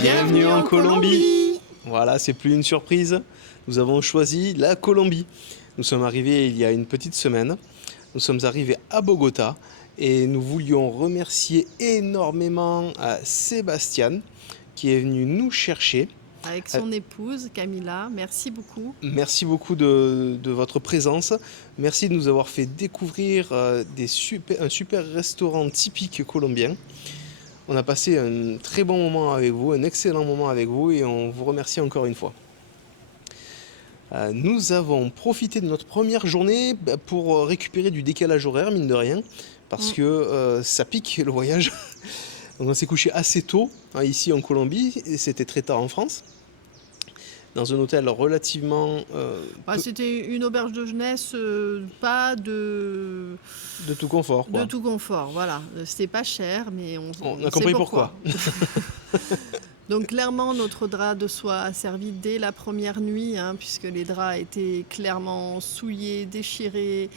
Bienvenue en Colombie. Voilà, c'est plus une surprise. Nous avons choisi la Colombie. Nous sommes arrivés il y a une petite semaine. Nous sommes arrivés à Bogota et nous voulions remercier énormément Sébastien qui est venu nous chercher. Avec son épouse Camilla, merci beaucoup. Merci beaucoup de votre présence. Merci de nous avoir fait découvrir un super restaurant typique colombien. On a passé un très bon moment avec vous, un excellent moment avec vous et on vous remercie encore une fois. Nous avons profité de notre première journée pour récupérer du décalage horaire, mine de rien, parce que ça pique le voyage. Donc on s'est couché assez tôt ici en Colombie et c'était très tard en France. Dans un hôtel relativement... C'était une auberge de jeunesse, pas de... De tout confort, quoi. De tout confort, voilà. C'était pas cher, mais on a compris pourquoi. Donc clairement, notre drap de soie a servi dès la première nuit, puisque les draps étaient clairement souillés, déchirés.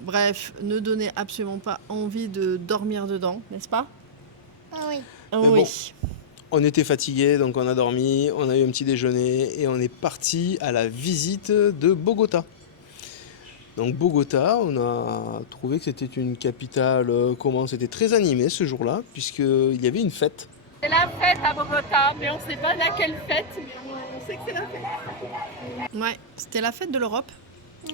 Bref, ne donnait absolument pas envie de dormir dedans, n'est-ce pas? Ah oui. Bon, on était fatigués, donc on a dormi, on a eu un petit déjeuner et on est parti à la visite de Bogota. Donc Bogota, on a trouvé que c'était une capitale, c'était très animé ce jour-là, puisqu'il y avait une fête. C'est la fête à Bogota, mais on ne sait pas laquelle fête, mais on sait que c'est la fête. Ouais, c'était la fête de l'Europe.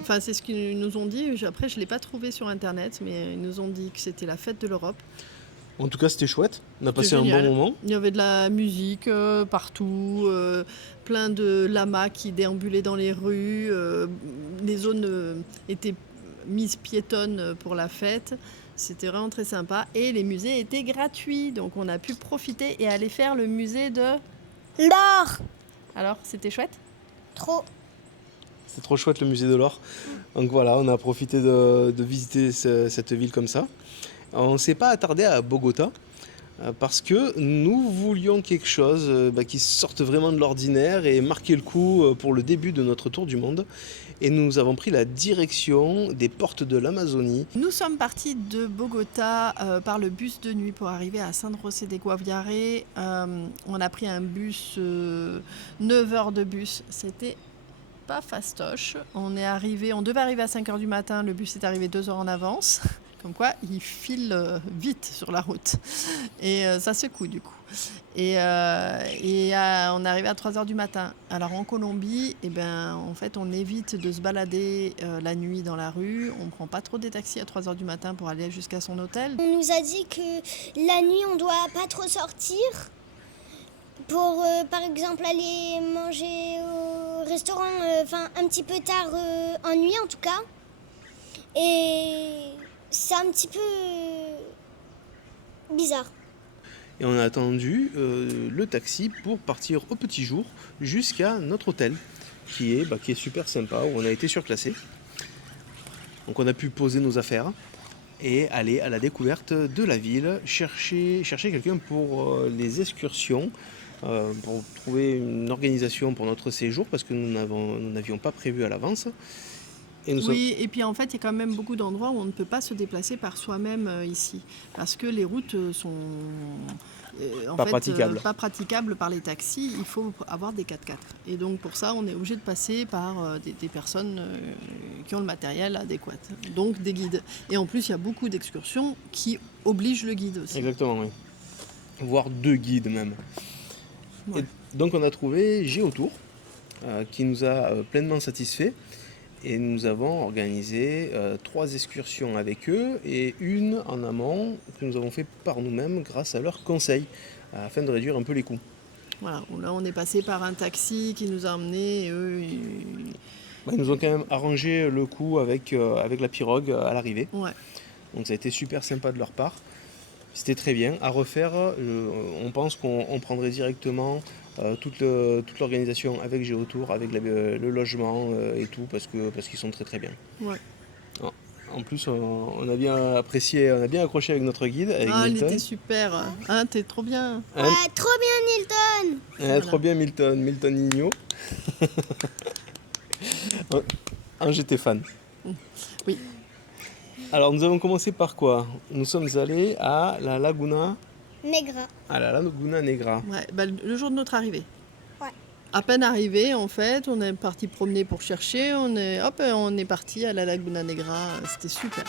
Enfin, c'est ce qu'ils nous ont dit. Après, je ne l'ai pas trouvé sur Internet, mais ils nous ont dit que c'était la fête de l'Europe. En tout cas, c'était chouette. On a passé un bon moment. Il y avait de la musique partout, plein de lamas qui déambulaient dans les rues. Les zones étaient mises piétonnes pour la fête. C'était vraiment très sympa. Et les musées étaient gratuits. Donc, on a pu profiter et aller faire le musée de... L'or. Alors, c'était chouette? Trop. C'est trop chouette le musée de l'or. Donc voilà, on a profité de visiter cette ville comme ça. On ne s'est pas attardé à Bogota parce que nous voulions quelque chose qui sorte vraiment de l'ordinaire et marquer le coup pour le début de notre tour du monde. Et nous avons pris la direction des portes de l'Amazonie. Nous sommes partis de Bogota par le bus de nuit pour arriver à San José de Guaviare. On a pris un bus, 9 heures de bus. C'était pas fastoche. On devait arriver à 5h du matin, le bus est arrivé 2 heures en avance. Comme quoi, il file vite sur la route. Et ça secoue du coup. Et on est arrivé à 3h du matin. Alors en Colombie, en fait, on évite de se balader la nuit dans la rue. On ne prend pas trop des taxis à 3h du matin pour aller jusqu'à son hôtel. On nous a dit que la nuit, on ne doit pas trop sortir pour, par exemple, aller manger au restaurant un petit peu tard en nuit en tout cas. Et c'est un petit peu bizarre. Et on a attendu le taxi pour partir au petit jour jusqu'à notre hôtel, qui est super sympa, où on a été surclassé. Donc on a pu poser nos affaires et aller à la découverte de la ville, chercher quelqu'un pour les excursions, pour trouver une organisation pour notre séjour, parce que nous n'avions pas prévu à l'avance. Et puis en fait, il y a quand même beaucoup d'endroits où on ne peut pas se déplacer par soi-même ici, parce que les routes sont pas praticables par les taxis. Il faut avoir des 4x4. Et donc pour ça, on est obligé de passer par des personnes qui ont le matériel adéquat, donc des guides. Et en plus, il y a beaucoup d'excursions qui obligent le guide aussi. Exactement, oui. Voire 2 guides même. Ouais. Et donc on a trouvé Géotour, qui nous a pleinement satisfaits. Et nous avons organisé 3 excursions avec eux et une en amont que nous avons fait par nous-mêmes grâce à leurs conseils afin de réduire un peu les coûts. Voilà, là on est passé par un taxi qui nous a emmenés et eux... Ils nous ont quand même arrangé le coup avec la pirogue à l'arrivée. Ouais. Donc ça a été super sympa de leur part. C'était très bien. À refaire, on pense qu'on prendrait directement toute l'organisation avec Géotour, avec le logement et tout, parce qu'ils sont très très bien. Ouais. En plus, on a bien apprécié, on a bien accroché avec notre guide, avec Milton. Il était super. T'es trop bien. Ouais, trop bien Milton. Voilà. Trop bien Milton Nino. J'étais fan. Oui. Alors nous avons commencé par quoi? Nous sommes allés à la Laguna Negra. à la Laguna Negra. Ouais, bah, le jour de notre arrivée. Ouais. À peine arrivé, en fait, on est parti promener pour chercher. On est parti à la Laguna Negra. C'était super.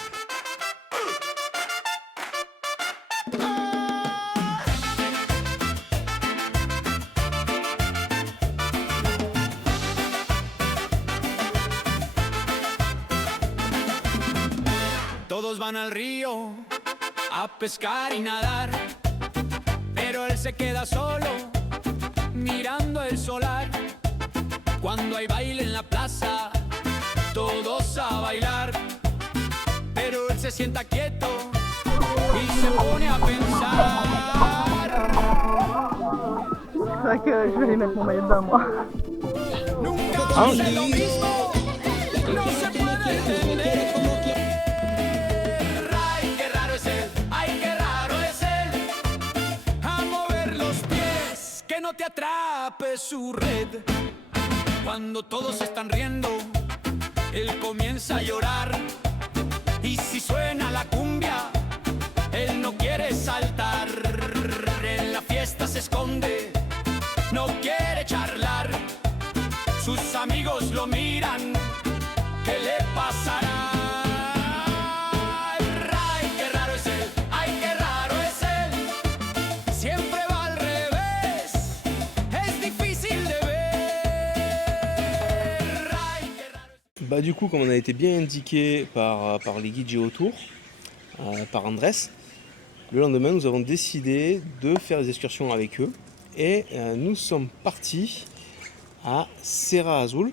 Todos van al río a pescar y nadar, pero él se queda solo mirando el solar. Cuando hay baile en la plaza, todos a bailar, pero él se sienta quieto y se pone a pensar. C'est vrai que je vais aller mettre mon maillot de bain, moi. Nunca va a ser lo mismo, no se puede entender. Ay, qué raro es él, ay, qué raro es él. A mover los pies, que no te atrape su red. Cuando todos están riendo, él comienza a llorar. Y si suena la cumbia, él no quiere saltar. En la fiesta se esconde, no quiere charlar. Sus amigos lo miran, ¿qué le pasará? Ay, qué raro es él, ay, qué raro es él. Siempre va al revés, es difícil de ver. Ay, qué raro es él. Bah du coup, comme on a été bien indiqué par les guides Géotour, par Andrés, le lendemain nous avons décidé de faire des excursions avec eux et nous sommes partis à Cerro Azul,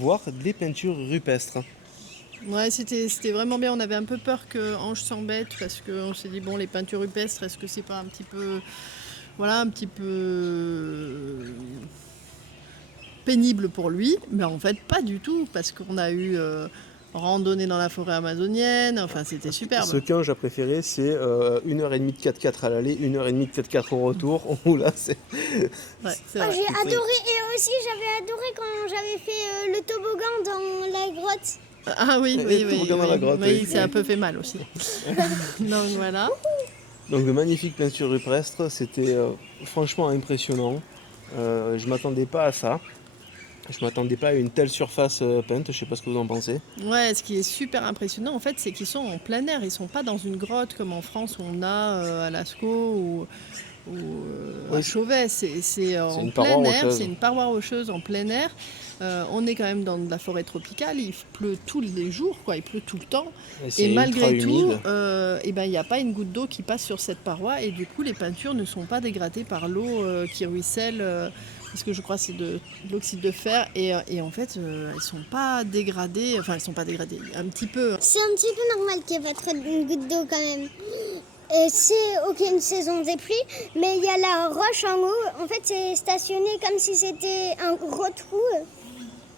voir des peintures rupestres. Ouais, c'était vraiment bien. On avait un peu peur que Ange s'embête parce qu'on s'est dit, bon, les peintures rupestres, est-ce que c'est pas un petit peu pénible pour lui? Mais en fait, pas du tout, parce qu'on a eu randonnée dans la forêt amazonienne. Enfin, c'était superbe. Ce qu'Ange a préféré, c'est 1h30 de 4x4 à l'aller, 1h30 de 4x4 au retour. Où là, c'est... Ouais, c'est Ah, vrai. j'ai adoré, et aussi j'avais adoré quand j'avais fait le toboggan dans la grotte. Ah oui, oui, oui. Toboggan dans la grotte, Oui, oui. c'est un peu fait mal aussi. Donc voilà. Donc de magnifiques peintures rupestres, c'était franchement impressionnant. Je m'attendais pas à ça. Je m'attendais pas à une telle surface peinte, je sais pas ce que vous en pensez. Ouais, ce qui est super impressionnant en fait, c'est qu'ils sont en plein air. Ils sont pas dans une grotte comme en France où on a à Lascaux ou à Oui. Chauvet. C'est en une plein paroi air, rocheuse. c'est une paroi rocheuse en plein air. On est quand même dans de la forêt tropicale, il pleut tous les jours, quoi. Il pleut tout le temps. C'est Et ultra malgré tout, humide. il n'y a pas une goutte d'eau qui passe sur cette paroi et du coup les peintures ne sont pas dégradées par l'eau qui ruisselle. Parce que je crois que c'est de l'oxyde de fer et en fait elles sont pas dégradées, enfin elles sont pas dégradées, un petit peu. C'est un petit peu normal qu'il n'y ait pas trop de gouttes d'eau quand même. C'est ok une saison des pluies, mais il y a la roche en haut. En fait, c'est stationné comme si c'était un gros trou,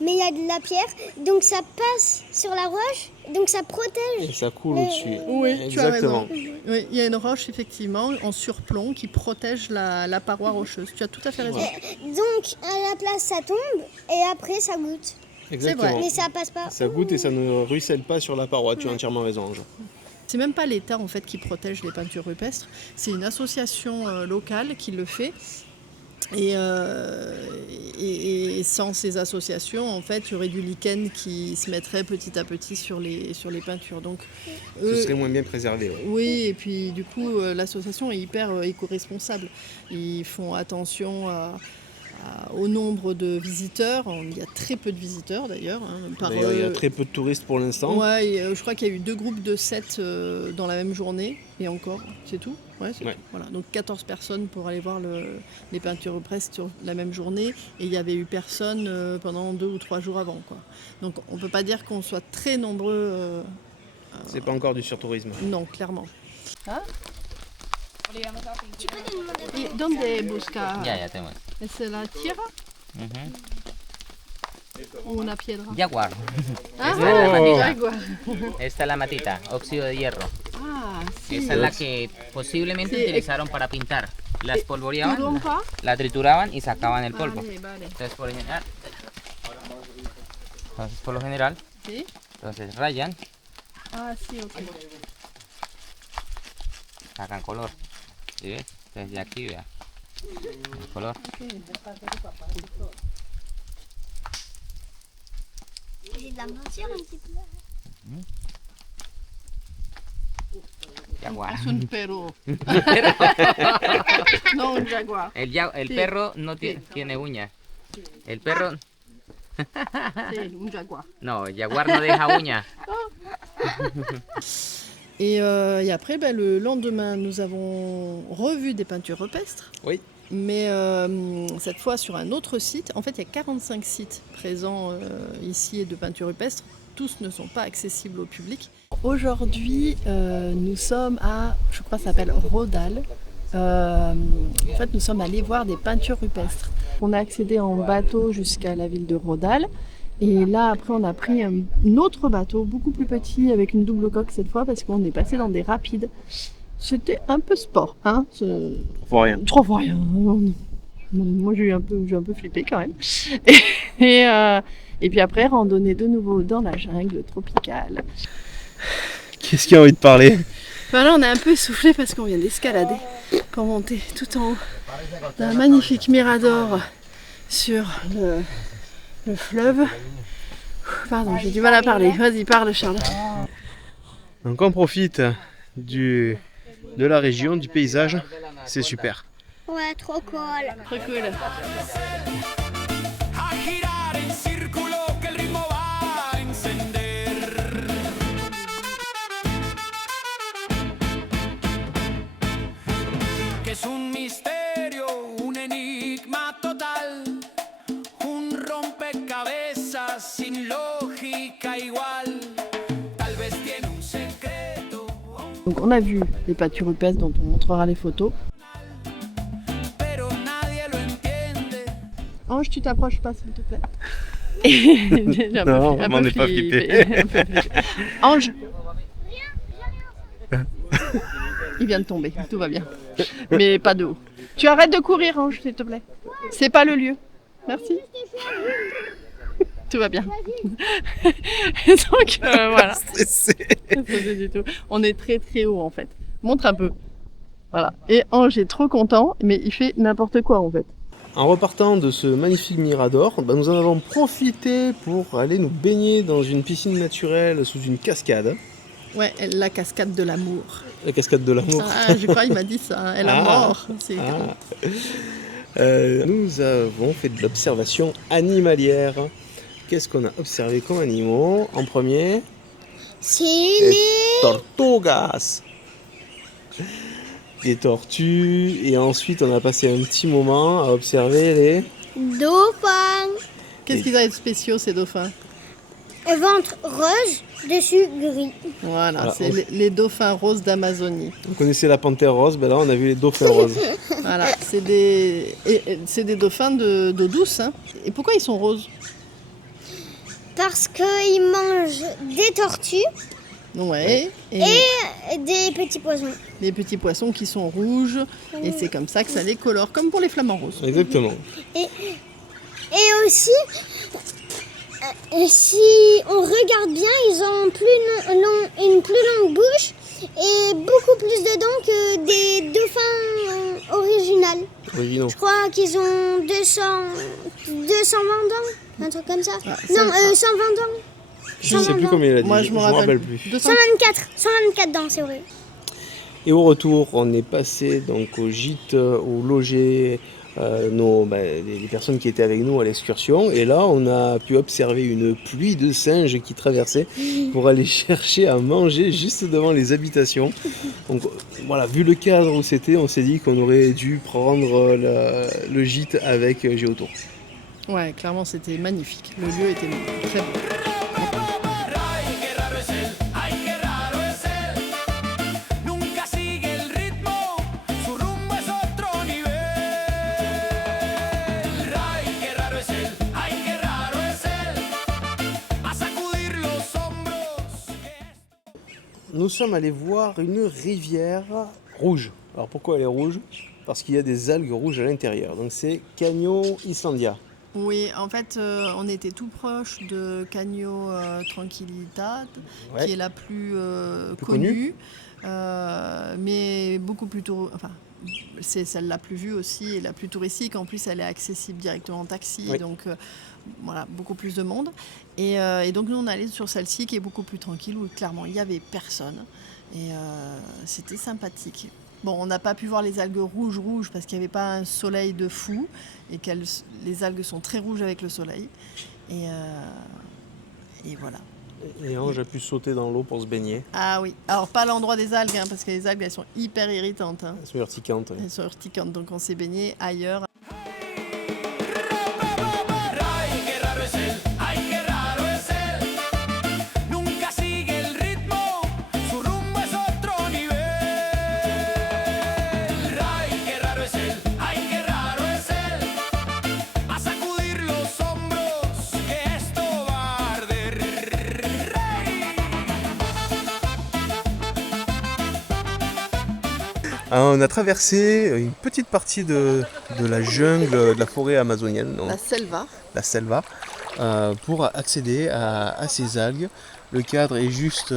mais il y a de la pierre, donc ça passe sur la roche, donc ça protège. Et ça coule Mais- au-dessus. Oui, tu as Exactement. raison. Oui, il y a une roche effectivement en surplomb qui protège la paroi rocheuse. Tu as tout à fait raison. Donc à la place ça tombe et après ça goûte. Exactement. Mais ça passe pas. Ça goûte et ça ne ruisselle pas sur la paroi, tu as entièrement raison, Ange. C'est même pas l'État en fait qui protège les peintures rupestres, c'est une association locale qui le fait. Et sans ces associations, en fait, il y aurait du lichen qui se mettrait petit à petit sur les peintures. Donc, Ce serait moins bien préservé. Ouais. oui, et puis du coup, l'association est hyper éco-responsable. Ils font attention au nombre de visiteurs. Il y a très peu de visiteurs d'ailleurs. D'ailleurs, il y a très peu de touristes pour l'instant. Ouais, et, je crois qu'il y a eu 2 groupes de 7 dans la même journée, et encore, c'est tout. Ouais, c'est Ouais. tout. Voilà. Donc 14 personnes pour aller voir les peintures rupestres sur la même journée, et il n'y avait eu personne pendant 2 ou 3 jours avant, quoi. Donc on ne peut pas dire qu'on soit très nombreux. C'est pas encore du surtourisme. Non, clairement. Tu peux lui demander. ¿Y dónde busca? Ya tengo. ¿Es la tierra Ujú. o una piedra? Jaguar. Ah, Esta es la matita. agua. Esta es la matita, óxido de hierro. Ah, sí. Esa es la que posiblemente Sí, utilizaron para pintar. La espolvoreaban, ¿Turompa? la trituraban y sacaban el polvo. Vale, vale. Entonces por lo general, ¿Sí? entonces rayan Ah, sí, ok. sacan color. ¿Sí ves? Desde aquí, vea. El color. J'ai de la peinture un petit peu. Jaguar. Es un perro. No un jaguar. El Sí. perro no Sí. tiene uñas. El perro... Sí, un jaguar. No, el jaguar no deja uñas. Et après, le lendemain, nous avons revu des peintures rupestres. Oui. Mais cette fois sur un autre site. En fait, il y a 45 sites présents ici de peintures rupestres. Tous ne sont pas accessibles au public. Aujourd'hui, nous sommes à, je crois que ça s'appelle Rodal. En fait, nous sommes allés voir des peintures rupestres. On a accédé en bateau jusqu'à la ville de Rodal. Et là, après, on a pris un autre bateau, beaucoup plus petit, avec une double coque cette fois, parce qu'on est passé dans des rapides. C'était un peu sport, hein. Pour rien. Trop pour rien. Moi, j'ai eu un peu flippé quand même. Et puis après, randonnée de nouveau dans la jungle tropicale. Qu'est-ce qui a envie de parler? Là, on est un peu essoufflé parce qu'on vient d'escalader pour monter tout en haut d'un magnifique mirador sur le fleuve. Pardon, j'ai du mal à parler. Vas-y, parle, Charles. Donc on profite de la région, du paysage. C'est super. Ouais, trop cool. Trop cool. A girar en círculo que el ritmo va a encender. Que es un misterio, un enigma total, un rompecabezas sin lógica igual. Tal vez tiene un secreto. Donc on a vu les peintures rupestres dont on montrera les photos. Pero nadie lo entiende. Ange, tu t'approches pas s'il te plaît. J'ai un peu Non, fli- un on peu n'est pas flippé. Un peu flippé. Ange. Il vient de tomber, tout va bien. Mais pas de haut. Tu arrêtes de courir, Ange, s'il te plaît. C'est pas le lieu. Merci. Tout va bien. Donc voilà. Stressé. Pas du tout. On est très très haut en fait. Montre un peu. Voilà. Et Ange est trop content, mais il fait n'importe quoi en fait. En repartant de ce magnifique mirador, nous en avons profité pour aller nous baigner dans une piscine naturelle sous une cascade. Ouais, la cascade de l'amour. La cascade de l'amour. Ah, je crois qu'il m'a dit ça. Elle a mort. C'est Ah. Nous avons fait de l'observation animalière. Qu'est-ce qu'on a observé comme animaux? En premier, C'est les tortugas. Des tortues. Et ensuite, on a passé un petit moment à observer les... dauphins. Qu'est-ce qu'ils ont de spéciaux ces dauphins? Ventre rose, dessus gris. Voilà, Voilà, c'est on- les dauphins roses d'Amazonie. On connaissait la panthère rose, là on a vu les dauphins roses. Voilà, c'est des dauphins d'eau douce. Hein. Et pourquoi ils sont roses? Parce qu'ils mangent des tortues Ouais. Et et des petits poissons. les petits poissons qui sont rouges. Et c'est comme ça que ça les colore, comme pour les flamants roses. Exactement. Et aussi, si on regarde bien, ils ont une plus longue bouche et beaucoup plus de dents que des dauphins originales. Originaux. Je crois qu'ils ont 220 dents, un truc comme ça. Ah, Non, ça- 120 dents. Je ne sais plus combien il a dit, Moi, je me rappelle plus. 200. 124 dents, c'est vrai. Et au retour, on est passé donc au gîte où logeaient les personnes qui étaient avec nous à l'excursion. Et là, on a pu observer une pluie de singes qui traversaient pour aller chercher à manger juste devant les habitations. Donc voilà, vu le cadre où c'était, on s'est dit qu'on aurait dû prendre le gîte avec Géotour. Ouais, clairement, c'était magnifique. Le lieu était très beau. Ay, qué raro es él, ay, qué raro es él. Nunca sigue el ritmo, su rumbo es otro nivel. Ay, qué raro es él, ay, qué raro es él. A sacudir los hombros. Nous sommes allés voir une rivière rouge. Alors pourquoi elle est rouge? Parce qu'il y a des algues rouges à l'intérieur. Donc c'est Canyon Islandia. Oui, en fait, on était tout proche de Cagno Tranquillitad, Ouais. qui est la plus, Plus connue, mais beaucoup plus enfin, c'est celle la plus vue aussi et la plus touristique. En plus, elle est accessible directement en taxi, Oui. donc voilà, beaucoup plus de monde. Et donc nous, on allait sur celle-ci qui est beaucoup plus tranquille, où clairement, il n'y avait personne. Et c'était sympathique. Bon, on n'a pas pu voir les algues rouges parce qu'il n'y avait pas un soleil de fou et les algues sont très rouges avec le soleil. Et voilà. Et Ange a pu sauter dans l'eau pour se baigner. Ah oui, alors pas à l'endroit des algues, hein, parce que les algues, elles sont hyper irritantes. Hein. Elles sont urticantes. Elles sont urticantes, donc on s'est baigné ailleurs. Ay, qué raro es él, ay, qué raro es él. Nunca sigue el ritmo, su rumbo es otro nivel. Ay, qué raro es él, ay, qué raro es él. A sacudir los hombros, que esto va a arder. On a traversé une petite partie de la jungle, de la forêt amazonienne, donc la selva, pour accéder à ces algues. Le cadre est juste...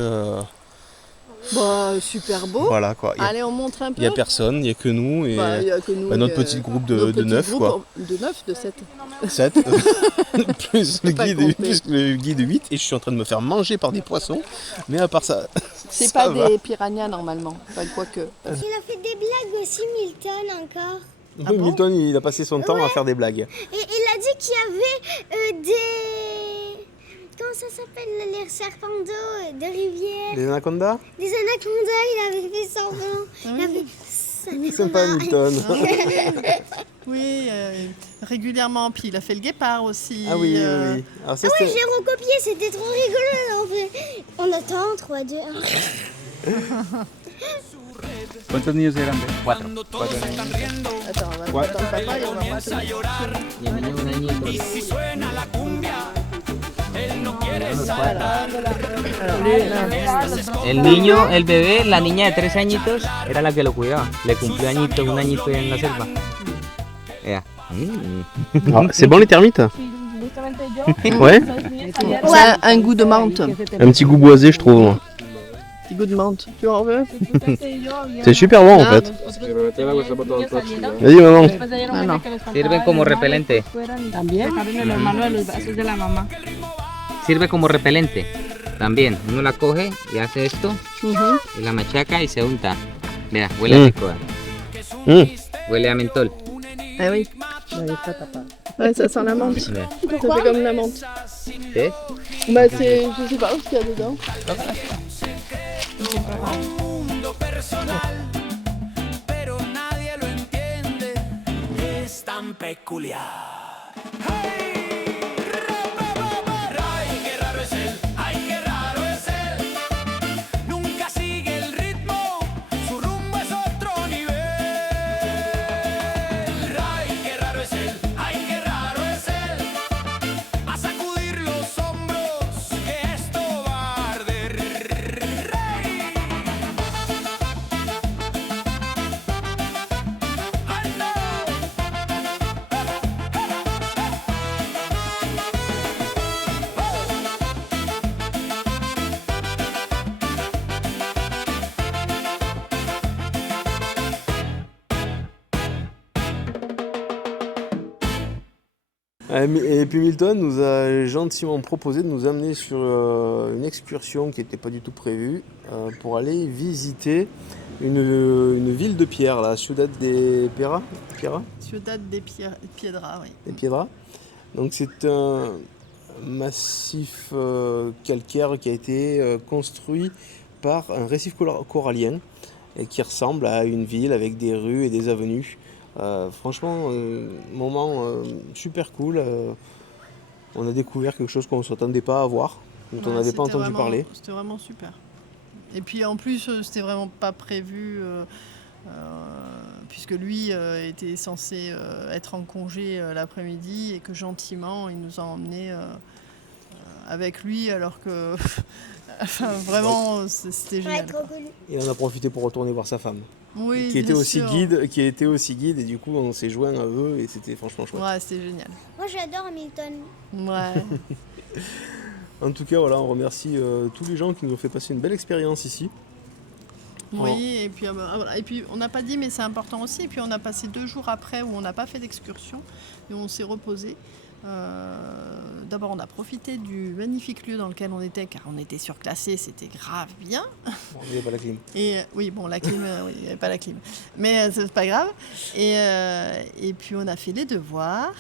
Super beau. voilà quoi. Allez, on montre un peu. Il n'y a personne, il n'y a que nous et Il y a que nous, notre petit groupe de notre petit 9 groupe quoi. De 9, de 7. 7 plus le Pas guide, compté. plus le guide 8 et je suis en train de me faire manger par des poissons. Mais à part ça, C'est ça pas va. des piranhas normalement, enfin quoique. Il a fait des blagues aussi, Milton, encore. Ah bon Milton il a passé son temps à faire des blagues. Et il a dit qu'il y avait des... Comment ça s'appelle, les serpents d'eau de rivière? Des anacondas. Des anacondas, il avait fait semblant. Ah Il avait... Sympa Milton. Oui, régulièrement. Puis il a fait le guépard aussi. Ah oui, oui, oui. Alors ça, Ouais, c'était- j'ai recopié, c'était trop rigolo. En fait. On attend, 3, 2, 1. ¿Cuántos niños eran? Cuando todos están riendo, Attends, on va attendre papa et on va voir. comienza a llorar. Y el niño un añito. Y si suena la cumbia, él no quiere saltar. El niño, el bebé, la niña de 3 añitos era la que lo cuidaba. Le cumplió añito, un añito en la selva. Ea. Ah, c'est bon les termites? Ouais. C'est un goût de menthe. Un petit goût boisé je trouve. Moi. Petit goût de menthe. Tu en veux? C'est super bon en fait. Vas-y maman. Ah non. Sirve como repelente. Sirve como repelente. También. Uno la coge y hace esto y la machaca y se unta. Mira, huele a rico. Huele a mentol. Ah oui. Ouais, ça sent la menthe. Mira. Ça fait comme la menthe. ¿Ves? Bah c'est, je sais pas ce qu'il y a dedans. Mundo personal, pero nadie lo entiende. Es tan peculiar. Ay, qué raro es él, ay, qué raro es él. Nunca sigue el ritmo, su rumbo es otro nivel. Ay, qué raro es él, ay, qué raro es él. A sacudir los hombros, que esto va a arder. Et puis Milton nous a gentiment proposé de nous amener sur une excursion qui n'était pas du tout prévue pour aller visiter une ville de pierre, la Ciudad de Piedra. Ciudad de Piedra, oui. Des Piedras. Donc c'est un massif calcaire qui a été construit par un récif corallien et qui ressemble à une ville avec des rues et des avenues. Franchement, moment super cool. On a découvert quelque chose qu'on ne s'attendait pas à voir, dont on Ouais, n'avait pas c'était entendu vraiment- parler. C'était vraiment super. Et puis en plus, c'était vraiment pas prévu, puisque lui était censé être en congé l'après-midi et que gentiment, il nous a emmenés avec lui alors que enfin, vraiment c'était Ouais, génial. trop cool. Et on a profité pour retourner voir sa femme, Oui, qui était bien aussi sûr. guide, et du coup on s'est joint à eux et c'était franchement chouette. Ouais, c'était génial. Moi, j'adore Hamilton. Ouais. En tout cas, voilà, on remercie tous les gens qui nous ont fait passer une belle expérience ici. Oui, et puis, voilà. Et puis on n'a pas dit, mais c'est important aussi. Et puis on a passé 2 jours après où on n'a pas fait d'excursion et on s'est reposé. D'abord, on a profité du magnifique lieu dans lequel on était, car on était surclassé, c'était grave bien. Bon, il n'y a pas la clim. Et oui, bon, la clim, oui, il n'y avait pas la clim, mais c'est pas grave. Et puis on a fait les devoirs.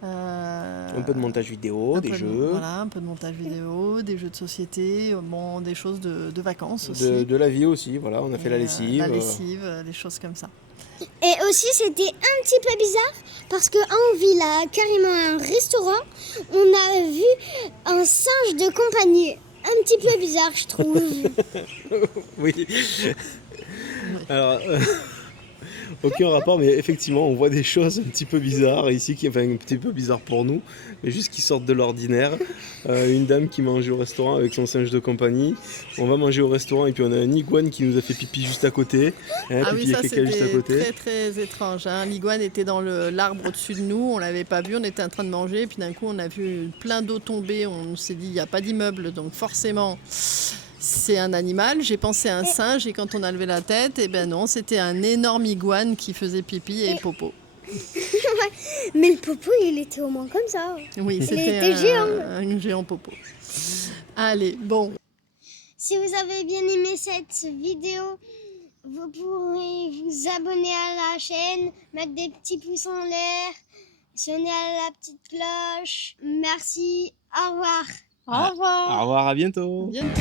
Un peu de montage vidéo, un des peu de- jeux, Voilà, un peu de montage vidéo, des jeux de société, bon, des choses de vacances aussi. de la vie aussi. Voilà, on a fait la Et, lessive. la lessive, des choses comme ça. Et aussi, c'était un petit peu bizarre parce qu'en ville, a carrément un restaurant, on a vu un singe de compagnie. Un petit peu bizarre, je trouve. Oui. Alors, aucun rapport, mais effectivement, on voit des choses un petit peu bizarres ici, enfin un petit peu bizarres pour nous, mais juste qui sortent de l'ordinaire. Une dame qui mange au restaurant avec son singe de compagnie. On va manger au restaurant et puis on a un iguane qui nous a fait pipi juste à côté. Hein, Ah pipi oui, et ça caca juste à c'était côté. très très étrange. Hein. L'iguane était dans l'arbre au-dessus de nous, on l'avait pas vu, on était en train de manger, puis d'un coup on a vu plein d'eau tomber, on s'est dit il n'y a pas d'immeuble, donc forcément c'est un animal. J'ai pensé à un singe et quand on a levé la tête, eh ben non, c'était un énorme iguane qui faisait pipi et popo. Mais le popo, il était au moins comme ça. Oui, c'était était géant. un géant popo. Allez, bon. Si vous avez bien aimé cette vidéo, vous pourrez vous abonner à la chaîne, mettre des petits pouces en l'air, sonner à la petite cloche. Merci, au revoir. Au revoir. Au revoir, à bientôt. À bientôt.